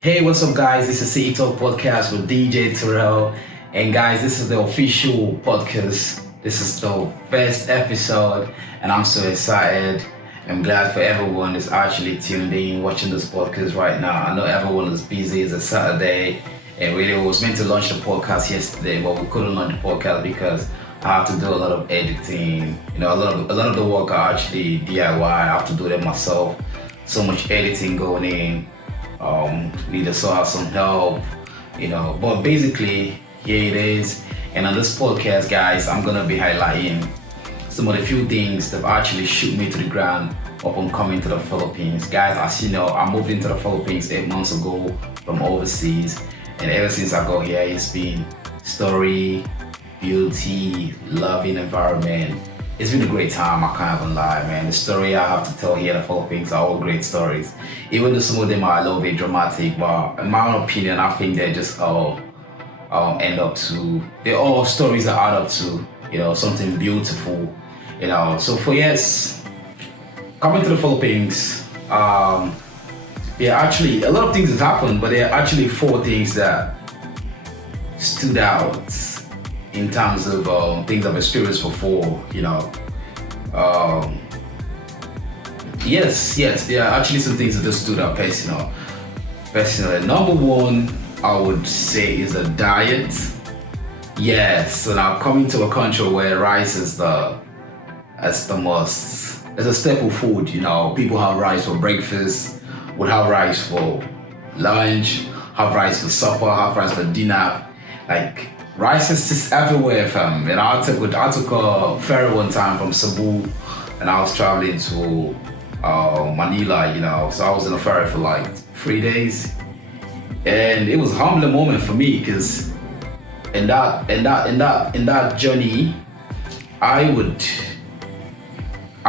Hey, what's up, guys? This is City Talk Podcast with DJ Terrell. And, guys, this is the official podcast. This is the first episode, and I'm so excited. I'm glad for everyone that's actually tuned in, watching this podcast right now. I know everyone is busy. It's a Saturday, and really was meant to launch the podcast yesterday, but we couldn't launch the podcast because I have to do a lot of editing. A lot of the work I actually DIY. I have to do that myself. So much editing going in. Need to sort out some help, but basically here it is. And on this podcast, guys, I'm gonna be highlighting some of the few things that actually shoot me to the ground upon coming to the Philippines. Guys, as you know, I moved into the Philippines 8 months ago from overseas, and ever since I got here, it's been story, beauty, loving environment. It's been a great time, I can't even lie, man. The story I have to tell here in the Philippines are all great stories. Even though some of them are a little bit dramatic, but in my own opinion, I think they just all they're all stories that add up to, something beautiful, So for yes, coming to the Philippines, actually, a lot of things have happened, but there are actually four things that stood out in terms of things I've experienced before, Yes, there are actually some things that just stood out personally. Number one, I would say, is a diet. Yes, so now coming to a country where rice is the most, it's a staple food, People have rice for breakfast, would have rice for lunch, have rice for supper, have rice for dinner. Like, rice is just everywhere, fam. I took a ferry one time from Cebu, and I was traveling to Manila, So I was in a ferry for like 3 days, and it was a humbling moment for me because in that journey, I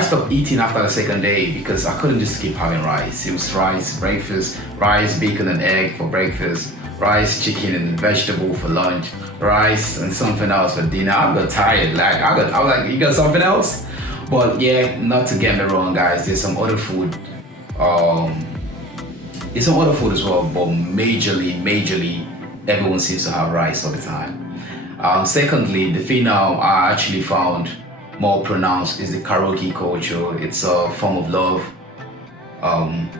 stopped eating after the second day because I couldn't just keep having rice. It was rice breakfast, rice, bacon and egg for breakfast, rice, chicken and vegetable for lunch, rice and something else for dinner. I got tired. I was like, you got something else? But yeah, not to get me wrong, guys. There's some other food. There's some other food as well, but majorly, everyone seems to have rice all the time. Secondly, the thing I actually found more pronounced is the karaoke culture. It's a form of love.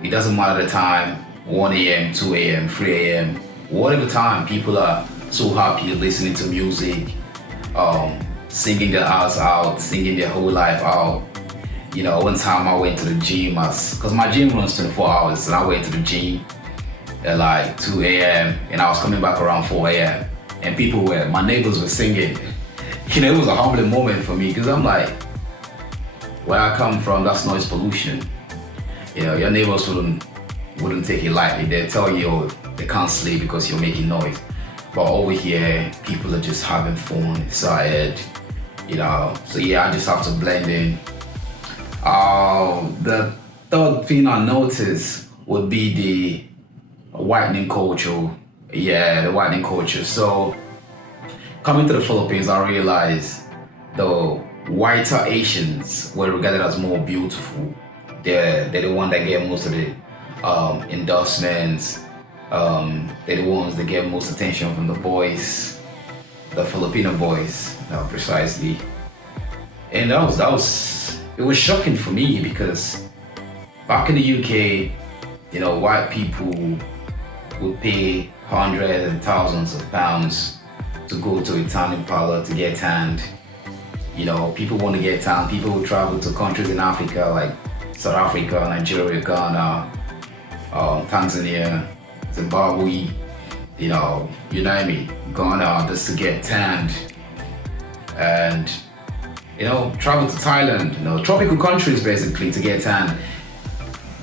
It doesn't matter the time, 1 a.m., 2 a.m., 3 a.m., whatever time, people are so happy listening to music, singing their hearts out, singing their whole life out. One time I went to the gym, because my gym runs 24 hours, and I went to the gym at like 2 a.m. and I was coming back around 4 a.m. and my neighbors were singing. It was a humbling moment for me because I'm like, where I come from, that's noise pollution. Your neighbors wouldn't take it lightly. They'll tell you they can't sleep because you're making noise. But over here, people are just having fun, excited, So yeah, I just have to blend in. The third thing I noticed would be the whitening culture. Yeah, the whitening culture. So coming to the Philippines, I realized the whiter Asians were regarded as more beautiful. They're the one that get most of the endorsements. They're the ones that get most attention from the boys, the Filipino boys, precisely. And it was shocking for me because back in the UK, white people would pay hundreds and thousands of pounds to go to a tanning parlor to get tanned. People want to get tanned. People would travel to countries in Africa like South Africa, Nigeria, Ghana, Tanzania, Zimbabwe, you name it, Ghana, just to get tanned. And, travel to Thailand, tropical countries basically to get tanned.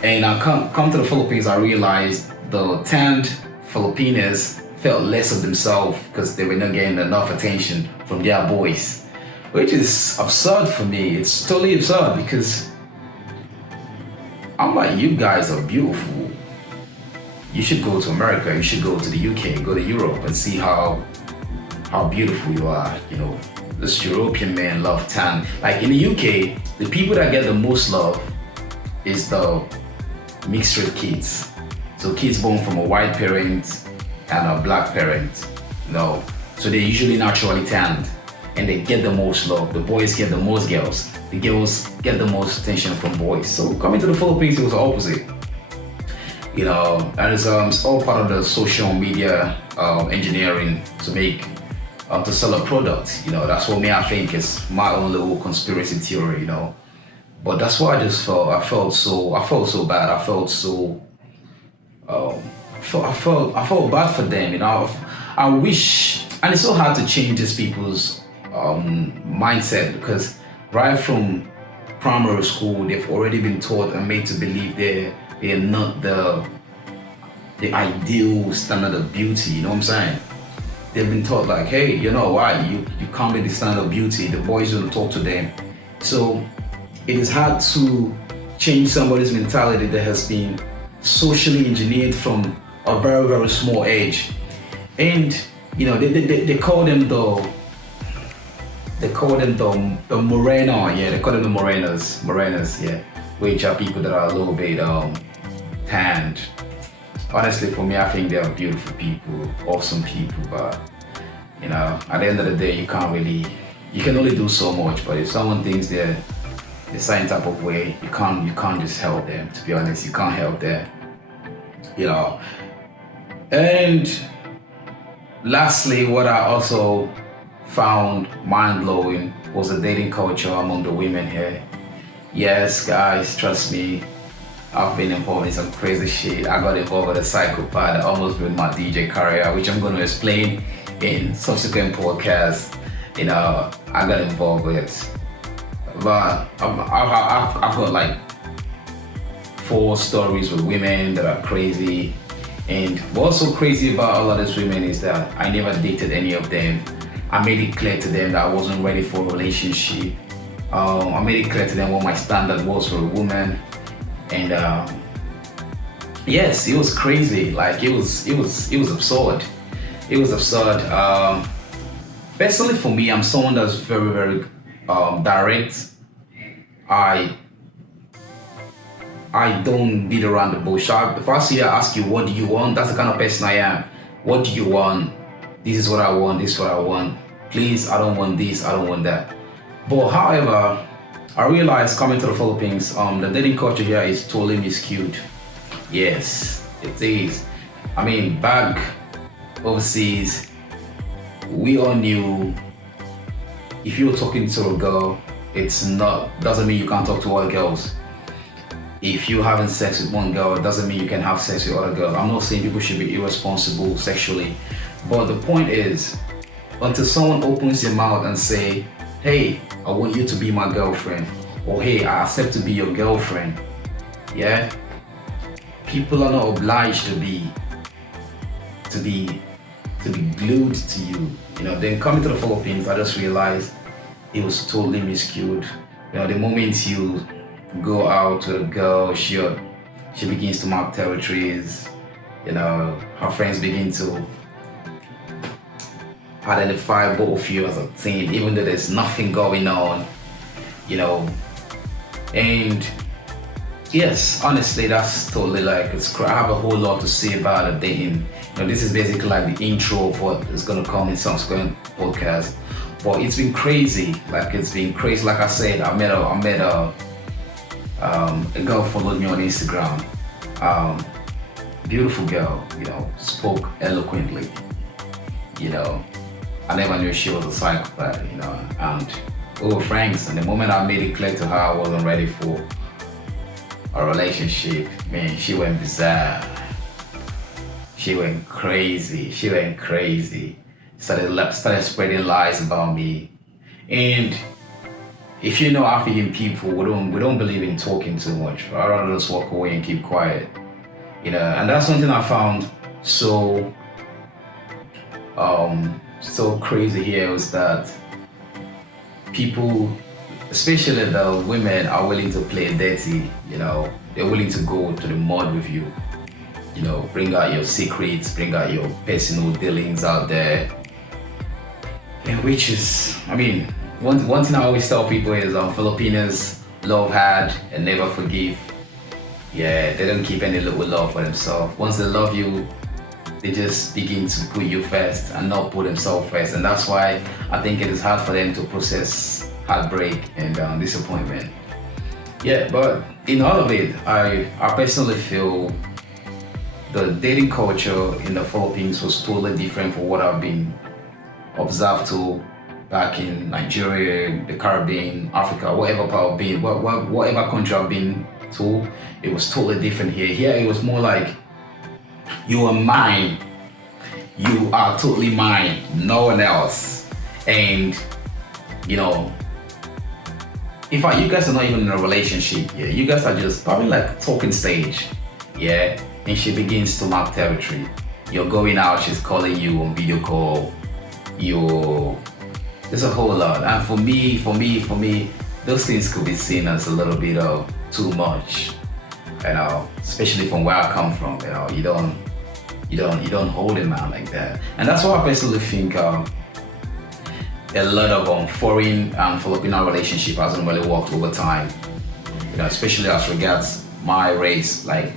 And I come to the Philippines, I realized the tanned Filipinos felt less of themselves because they were not getting enough attention from their boys, which is absurd for me. It's totally absurd because I'm like, you guys are beautiful. You should go to America, you should go to the UK, go to Europe and see how beautiful you are. This European men love tan. Like in the UK, the people that get the most love is the mixed race kids. So kids born from a white parent and a black parent, so they're usually naturally tanned, and they get the most love. The boys get the most girls. The girls get the most attention from boys. So coming to the Philippines, it was the opposite. And it's all part of the social media engineering to make to sell a product. That's what I think is my own little conspiracy theory. But that's what I just felt. I felt so bad. I felt so. I felt bad for them. I wish, and it's so hard to change these people's mindset, because right from primary school they've already been taught and made to believe they're not the ideal standard of beauty. You know what I'm saying? They've been taught like, hey, you can't be the standard of beauty. The boys don't talk to them. So it is hard to change somebody's mentality that has been socially engineered from a very, very small age. And they call them the moreno, they call them the morenas, which are people that are a little bit tanned. Honestly, for me, I think they are beautiful people, awesome people, but at the end of the day, you can only do so much. But if someone thinks they're a certain type of way, you can't just help them. To be honest, you can't help them. And lastly, what I also found mind-blowing was the dating culture among the women here. Yes, guys, trust me, I've been involved in some crazy shit. I got involved with a psychopath that almost ruined my DJ career, which I'm going to explain in subsequent podcasts. I got involved with. But I've got like 4 stories with women that are crazy. And what's so crazy about all of these women is that I never dated any of them. I made it clear to them that I wasn't ready for a relationship. I made it clear to them what my standard was for a woman. And yes, it was crazy. Like it was absurd. It was absurd. Personally, for me, I'm someone that's very, very direct. I don't beat around the bush. If I see I ask you, what do you want? That's the kind of person I am. What do you want? This is what I want. This is what I want. Please, I don't want this. I don't want that. But however, I realized coming to the Philippines, the dating culture here is totally miscued. Yes, it is. I mean, back overseas, we all knew if you're talking to a girl, doesn't mean you can't talk to other girls. If you're having sex with one girl, it doesn't mean you can have sex with other girls. I'm not saying people should be irresponsible sexually, but the point is, until someone opens their mouth and say, hey, I want you to be my girlfriend, or hey, I accept to be your girlfriend, people are not obliged to be glued to you. Then coming to the Philippines, I just realized it was totally miscued. The moment you go out with a girl, she begins to mark territories. Her friends begin to identify both of you as a team, even though there's nothing going on. And yes, honestly, that's totally like I have a whole lot to say about the dating. This is basically like the intro of what is gonna come in subsequent podcast. But it's been crazy. Like I said, I met a girl followed me on Instagram. Beautiful girl, spoke eloquently. I never knew she was a psychopath, and we were friends. And the moment I made it clear to her I wasn't ready for a relationship, man, she went bizarre. She went crazy. Started spreading lies about me. And if you know African people, we don't believe in talking too much. I'd rather just walk away and keep quiet. And that's something I found so crazy here, was that people, especially the women, are willing to play dirty. They're willing to go to the mud with you. Bring out your secrets, bring out your personal dealings out there. And which is, one thing I always tell people is Filipinos love hard and never forgive. Yeah, they don't keep any little love for themselves. Once they love you, they just begin to put you first and not put themselves first. And that's why I think it is hard for them to process heartbreak and disappointment. Yeah, but in all of it, I personally feel the dating culture in the Philippines was totally different from what I've been observed to back in Nigeria, the Caribbean, Africa, whatever part of being, whatever country I've been to, it was totally different here. Here it was more like, you are mine, you are totally mine, no one else. And you know, in fact, you guys are not even in a relationship. Yeah, you guys are just probably like talking stage. Yeah, and she begins to mark territory. You're going out, she's calling you on video call. There's a whole lot. And for me, those things could be seen as a little bit of too much. You know, especially from where I come from. You know, you don't hold a man like that. And that's why I personally think a lot of foreign and Filipino relationship hasn't really worked over time. You know, especially as regards my race, like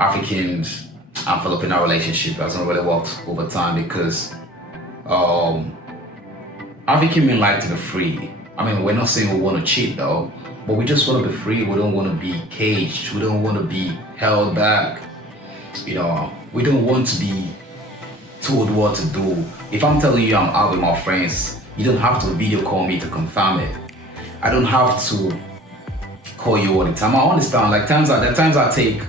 Africans and Filipino relationship hasn't really worked over time because African men like to be free. I mean, we're not saying we want to cheat though, but we just want to be free. We don't want to be caged. We don't want to be held back. You know, we don't want to be told what to do. If I'm telling you I'm out with my friends, you don't have to video call me to confirm it. I don't have to call you all the time. I understand, like there are times I take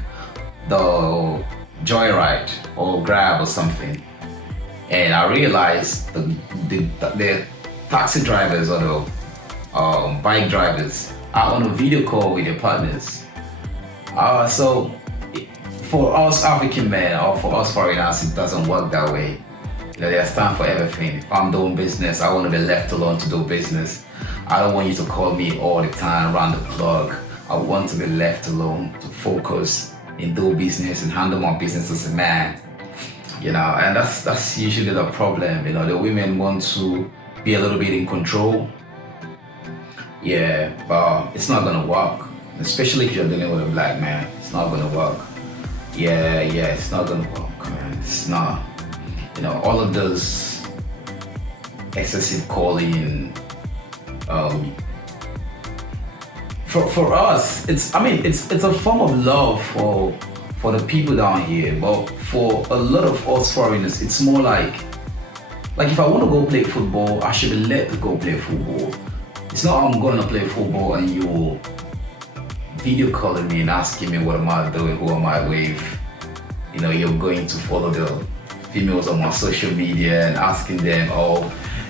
the joyride or Grab or something, and I realize the taxi drivers or the bike drivers are on a video call with their partners. So for us African men or for us foreigners, it doesn't work that way. You know, there's time for everything. If I'm doing business, I want to be left alone to do business. I don't want you to call me all the time around the clock. I want to be left alone to focus and do business and handle my business as a man. You know, and that's usually the problem. You know, the women want to be a little bit in control. Yeah, but it's not gonna work. Especially if you're dealing with a black man, it's not gonna work. Yeah, it's not gonna work, man. It's not. You know, all of those excessive calling. For us, it's a form of love for the people down here, but for a lot of us foreigners, it's more like if I want to go play football, I should be let to go play football. It's not I'm going to play football and you're video calling me and asking me what am I doing, who am I with. You know, you're going to follow the females on my social media and asking them,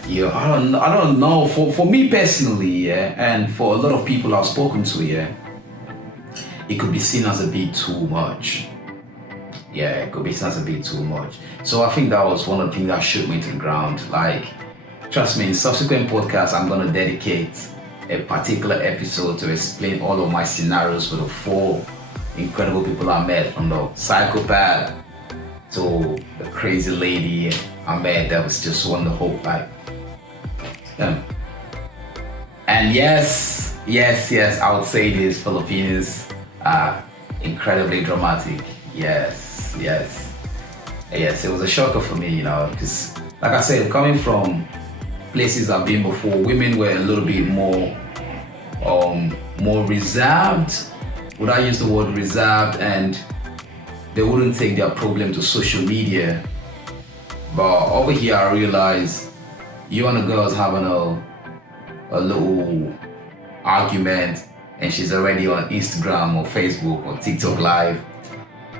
yeah, I don't know. For me personally, yeah, and for a lot of people I've spoken to, yeah, it could be seen as a bit too much. Yeah, it could be seen as a bit too much. So I think that was one of the things that shook me to the ground. Like, trust me, in subsequent podcasts, I'm gonna dedicate a particular episode to explain all of my scenarios with the 4 incredible people I met, from the psychopath to the crazy lady I met that was just wonderful. Like, and yes, I would say this: Filipinos are incredibly dramatic. Yes, it was a shocker for me, you know, because like I said, coming from places I've been before, women were a little bit more reserved. Would I use the word reserved? And they wouldn't take their problem to social media. But over here, I realized you and the girl's having a little argument, and she's already on Instagram or Facebook or TikTok live,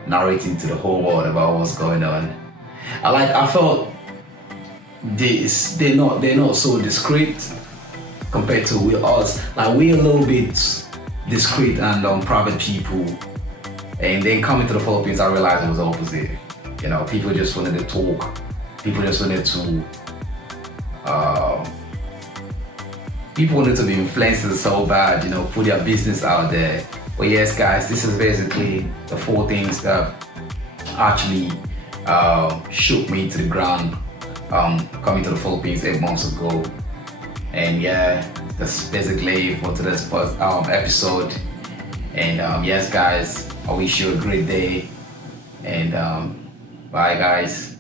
narrating to the whole world about what's going on. I felt they're not so discreet compared to with us. Like, we're a little bit discreet and private people. And then coming to the Philippines, I realized it was the opposite. You know, people just wanted to talk. People just wanted to people wanted to be influencers so bad, you know, put their business out there. But yes, guys, this is basically the 4 things that actually shook me to the ground coming to the Philippines 8 months ago. And yeah, that's basically for today's episode. And yes, guys, I wish you a great day. And bye, guys.